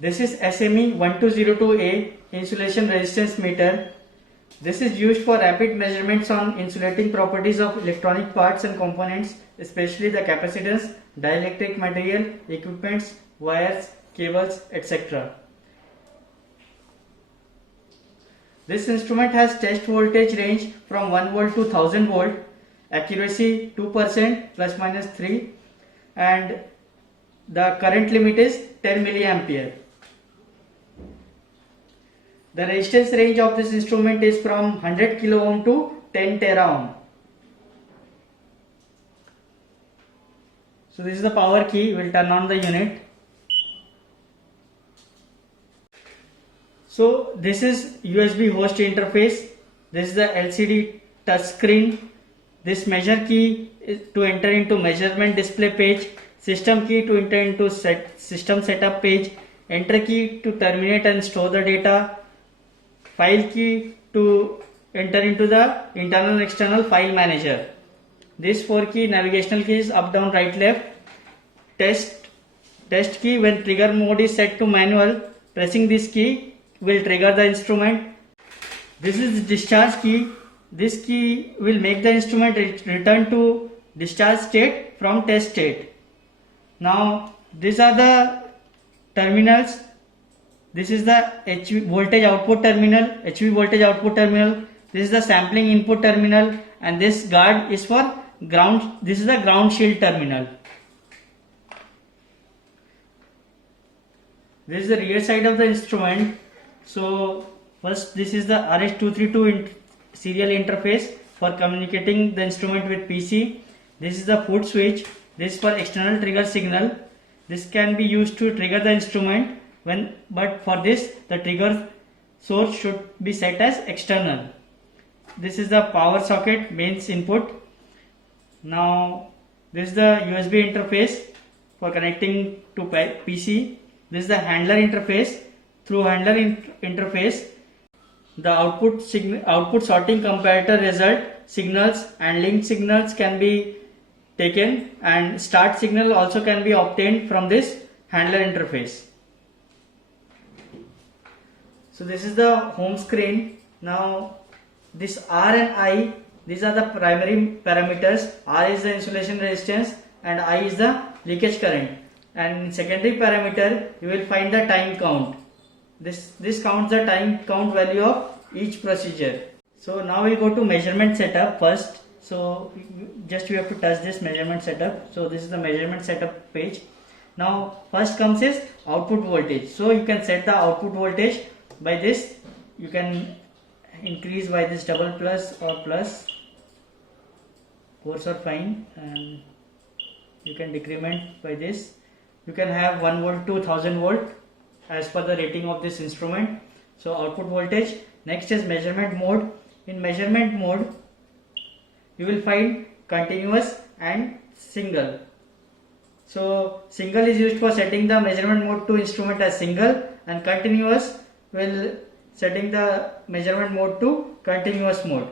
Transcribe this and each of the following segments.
This is SME 1202A insulation resistance meter. This is used for rapid measurements on insulating properties of electronic parts and components, especially the capacitance, dielectric material, equipments, wires, cables, etc. This instrument has test voltage range from 1 volt to 1000 volt, accuracy 2% plus minus 3, and the current limit is 10 milliampere. The resistance range of this instrument is from 100 kilo ohm to 10 tera ohm. So this is the power key. We'll turn on the unit. So this is USB host interface. This is the LCD touch screen. This measure key is to enter into measurement display page. System key to enter into system setup page. Enter key to terminate and store the data. File key to enter into the internal and external file manager. This 4 key navigational keys up, down, right, left. Test key when trigger mode is set to manual. Pressing this key will trigger the instrument. This is the discharge key. This key will make the instrument return to discharge state from test state. Now these are the terminals. This is the HV voltage output terminal, HV voltage output terminal. This is the sampling input terminal, and this guard is for ground. This is the ground shield terminal. This is the rear side of the instrument. So first, this is the RS232 serial interface for communicating the instrument with PC. This is the foot switch. This is for external trigger signal. This can be used to trigger the instrument. But for this, the trigger source should be set as external. This is the power socket, mains input. Now this is the USB interface for connecting to PC. This is the handler interface. Through handler interface, the output sorting comparator result signals and link signals can be taken, and start signal also can be obtained from this handler interface. So this is the home screen. Now this R and I, these are the primary parameters. R is the insulation resistance and I is the leakage current. And in secondary parameter, you will find the time count. This counts the time count value of each procedure. So now we'll go to measurement setup first. So just you have to touch this measurement setup. So this is the measurement setup page. Now first comes is output voltage. So you can set the output voltage by this. You can increase by this double plus or plus. Both are fine, and you can decrement by this. You can have 1 volt to 1000 volt as per the rating of this instrument. So output voltage. Next is measurement mode. In measurement mode, you will find continuous and single. So single is used for setting the measurement mode to instrument as single, and continuous will setting the measurement mode to continuous mode.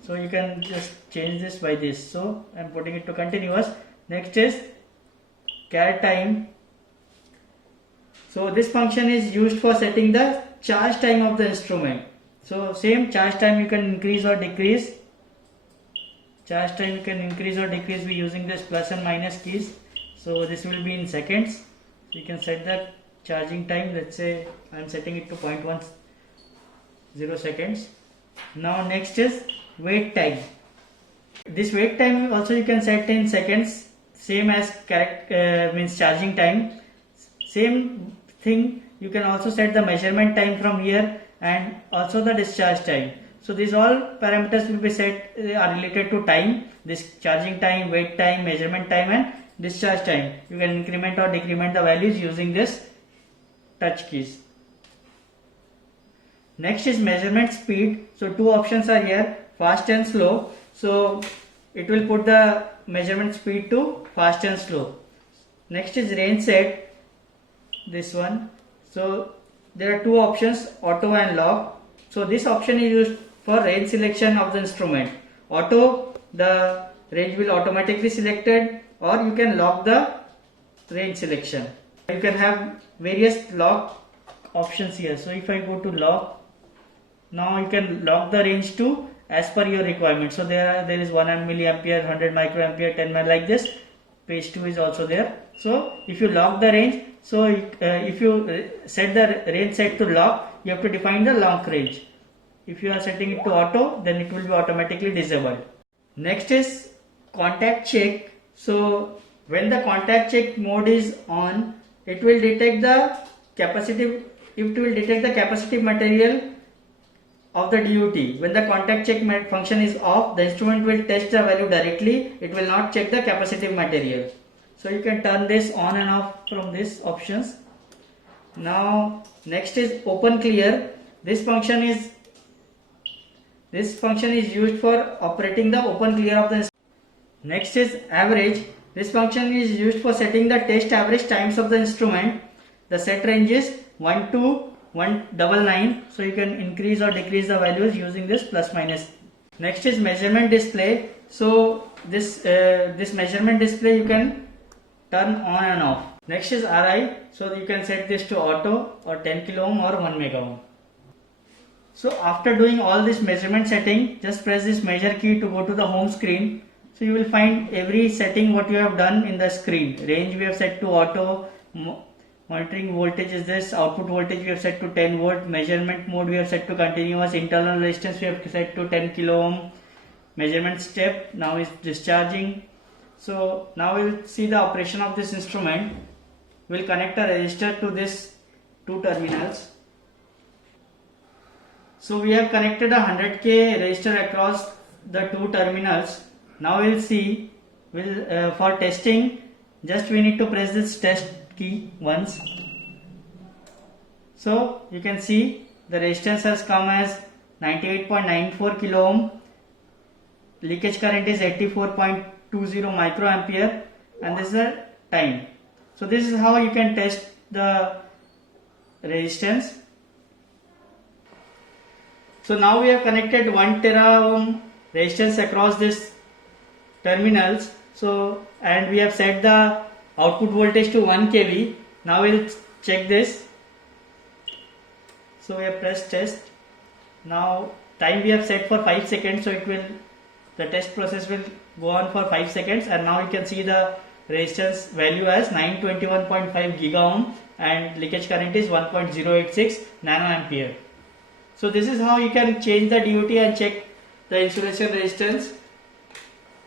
So you can just change this by this. So I am putting it to continuous. Next is CAR time. So this function is used for setting the charge time of the instrument. So same charge time you can increase or decrease. Charge time you can increase or decrease by using this plus and minus keys. So this will be in seconds. So you can set the charging time. Let's say I am setting it to 0.10 seconds. Now next is wait time. This wait time also you can set in seconds, same as means charging time. Same thing, you can also set the measurement time from here and also the discharge time. So these all parameters will be set are related to time. This charging time, wait time, measurement time and discharge time. You can increment or decrement the values using this touch keys. Next is measurement speed. So two options are here, fast and slow. So it will put the measurement speed to fast and slow. Next is range set, this one. So there are two options, auto and lock. So this option is used for range selection of the instrument. Auto, the range will automatically selected, or you can lock the range selection. You can have various lock options here. So if I go to lock, now you can lock the range to as per your requirement. So there is 1 milliampere, 100 microampere, 10 like this. Page 2 is also there. So if you lock the range, so if you set the range set to lock, you have to define the lock range. If you are setting it to auto, then it will be automatically disabled. Next is contact check. So when the contact check mode is on, it will detect the capacitive. It will detect the capacitive material of the DUT. When the contact check function is off, the instrument will test the value directly. It will not check the capacitive material. So you can turn this on and off from these options. Now next is open clear. This function is used for operating the open clear of the instrument. Next is average. This function is used for setting the test average times of the instrument. The set range is 1 to 199, so you can increase or decrease the values using this plus minus. Next is measurement display. So this measurement display you can turn on and off. Next is RI. So you can set this to auto or 10 kilo ohm or 1 mega ohm. So after doing all this measurement setting, just press this measure key to go to the home screen. So you will find every setting what you have done in the screen. Range we have set to auto, monitoring voltage is this, output voltage we have set to 10 volt, measurement mode we have set to continuous, internal resistance we have set to 10 kilo ohm, measurement step now is discharging. So now we will see the operation of this instrument. We will connect a resistor to this two terminals. So we have connected a 100k resistor across the two terminals. Now we will see, for testing, just we need to press this test key once. So you can see the resistance has come as 98.94 kilo ohm, leakage current is 84.20 microampere, and this is the time. So this is how you can test the resistance. So now we have connected 1 tera ohm resistance across this terminals. So and we have set the output voltage to 1 kV. Now we'll check this. So we have pressed test. Now time we have set for 5 seconds. So the test process will go on for 5 seconds, and now you can see the resistance value as 921.5 giga ohm and leakage current is 1.086 nanoampere. So this is how you can change the DUT and check the insulation resistance.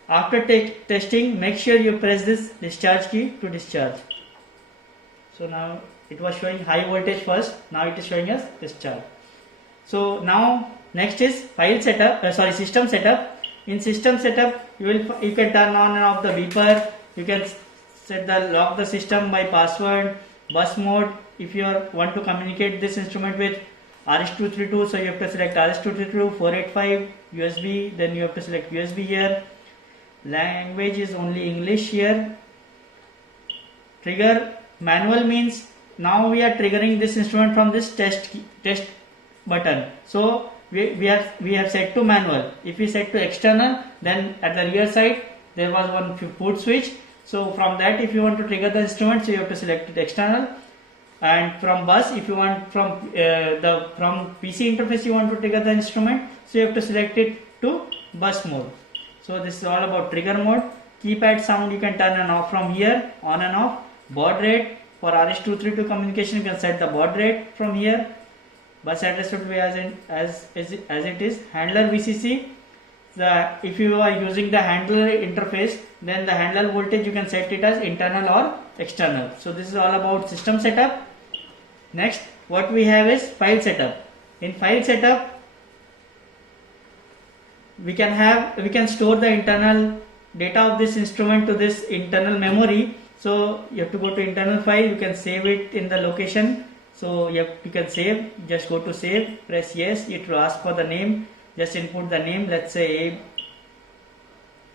After testing, make sure you press this discharge key to discharge. So now it was showing high voltage first, now it is showing us discharge. So now next is system setup. In system setup, you can turn on and off the beeper. You can lock the system by password, bus mode. If you want to communicate this instrument with RS-232, so you have to select RS-232, 485, USB, then you have to select USB here. Language is only English here. Trigger manual means now we are triggering this instrument from this test button. So we have set to manual. If we set to external, then at the rear side there was one put switch. So from that, if you want to trigger the instrument, so you have to select it external. And from bus, if you want from PC interface you want to trigger the instrument, so you have to select it to bus mode. So this is all about trigger mode. Keypad sound you can turn and off from here, on and off. Baud rate for RS-232 communication, you can set the baud rate from here. Bus address would be as it is. Handler VCC. If you are using the handler interface, then the handler voltage you can set it as internal or external. So this is all about system setup. Next, what we have is file setup. In file setup, we can store the internal data of this instrument to this internal memory. So you have to go to internal file. You can save it in the location. So you can save. Just go to save. Press yes. It will ask for the name. Just input the name. Let's say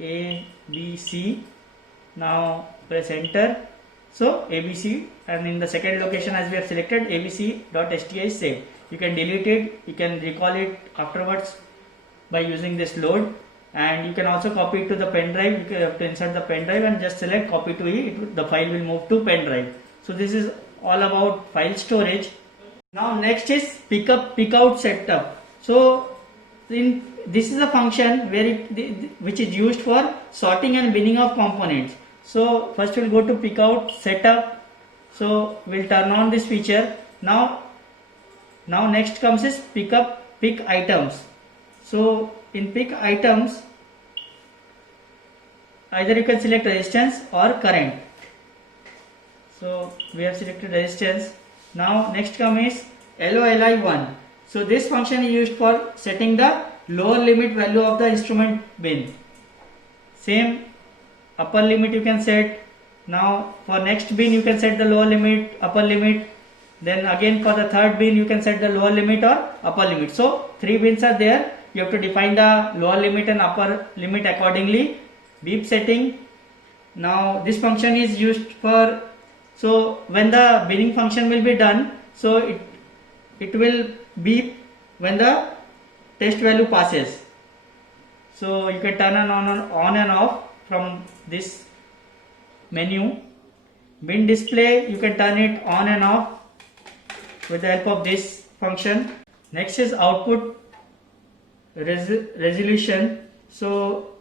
A B C. Now press enter. So ABC, and in the second location as we have selected, abc.sti is saved. You can delete it. You can recall it afterwards by using this load, and you can also copy it to the pen drive. You have to insert the pen drive and just select copy to E. The file will move to pen drive. So this is all about file storage. Now next is pickup pickout setup. So this is a function where which is used for sorting and binning of components. So first we'll go to pickout setup. So we'll turn on this feature. Now next comes is pick items. So in pick items, either you can select resistance or current. So we have selected resistance. Now next come is LOLI1. So this function is used for setting the lower limit value of the instrument bin. Same upper limit you can set. Now for next bin you can set the lower limit, upper limit. Then again for the third bin you can set the lower limit or upper limit. So 3 bins are there. You have to define the lower limit and upper limit accordingly. Beep setting. Now this function is used for, so when the binning function will be done, so it will beep when the test value passes. So you can turn on and off from this menu. Bin display, you can turn it on and off with the help of this function. Next is output resolution. So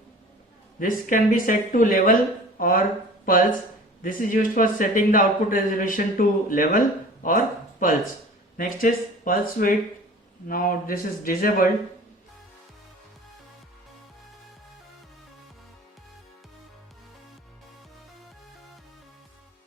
this can be set to level or pulse. This is used for setting the output resolution to level or pulse. Next is pulse width. Now this is disabled.